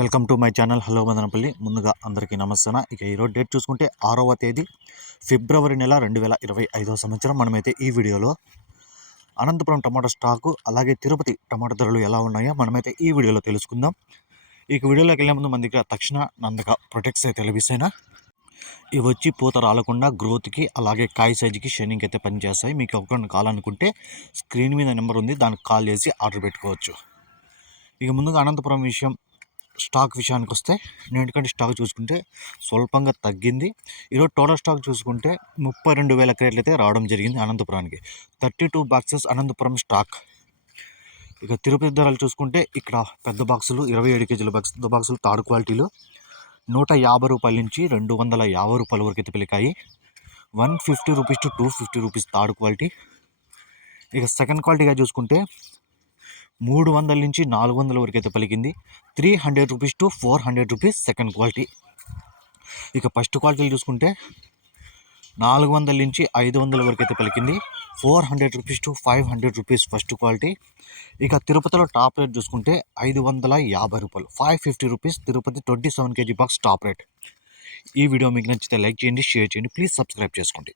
Welcome to my channel. Hello Madanapalle. ముందుగా అందరికీ నమస్తే ఇక ఈరోజు డేట్ చూసుకుంటే ఆరవ తేదీ ఫిబ్రవరి నెల రెండు వేల ఇరవై ఐదవ సంవత్సరం. మనమైతే ఈ వీడియోలో అనంతపురం టమాటో స్టాకు అలాగే తిరుపతి టమాటో ధరలు ఎలా ఉన్నాయో మనమైతే ఈ వీడియోలో తెలుసుకుందాం. ఇక వీడియోలోకి వెళ్ళే ముందు మన దగ్గర తక్షణ నందక ప్రొటెక్ట్స్ అయితే లభిస్తాయినా? ఇవి వచ్చి పూత రాలకుండా గ్రోత్కి అలాగే కాయ సైజుకి షైనింగ్ అయితే పనిచేస్తాయి. మీకు ఒకరిని కావాలనుకుంటే స్క్రీన్ మీద నెంబర్ ఉంది. దానికి కాల్ చేసి ఆర్డర్ పెట్టుకోవచ్చు. ఇక ముందుగా అనంతపురం విషయం స్టాక్ విషయానికి వస్తే నేటికంటే స్టాక్ చూసుకుంటే స్వల్పంగా తగ్గింది. ఈరోజు టోటల్ స్టాక్ చూసుకుంటే ముప్పై రెండు వేల క్రేట్లు అయితే రావడం జరిగింది అనంతపురానికి. Thirty two boxes Anantapuram stock. ఇక తిరుపతి ధరలు చూసుకుంటే ఇక్కడ పెద్ద బాక్సులు ఇరవై ఏడు కేజీల బాక్స్ పెద్ద బాక్సులు థర్డ్ క్వాలిటీలు నూట యాభై రూపాయల నుంచి రెండు వందల యాభై రూపాయల వరకు అయితే పిలికాయి. One fifty rupees to two fifty rupees third quality. ఇక సెకండ్ క్వాలిటీగా చూసుకుంటే మూడు వందల నుంచి నాలుగు వందల వరకు అయితే పలికింది. Three hundred rupees to four hundred rupees second quality. ఇక ఫస్ట్ క్వాలిటీలు చూసుకుంటే నాలుగు వందల నుంచి ఐదు వందల వరకు అయితే పలికింది. Four hundred rupees to five hundred rupees first quality. ఇక తిరుపతిలో టాప్ రేట్ చూసుకుంటే ఐదు వందల యాభై రూపాయలు. Five fifty rupees Tirupati twenty seven KG box top rate. ఈ వీడియో మీకు నచ్చితే లైక్ చేయండి షేర్ చేయండి ప్లీజ్ సబ్స్క్రైబ్ చేసుకోండి.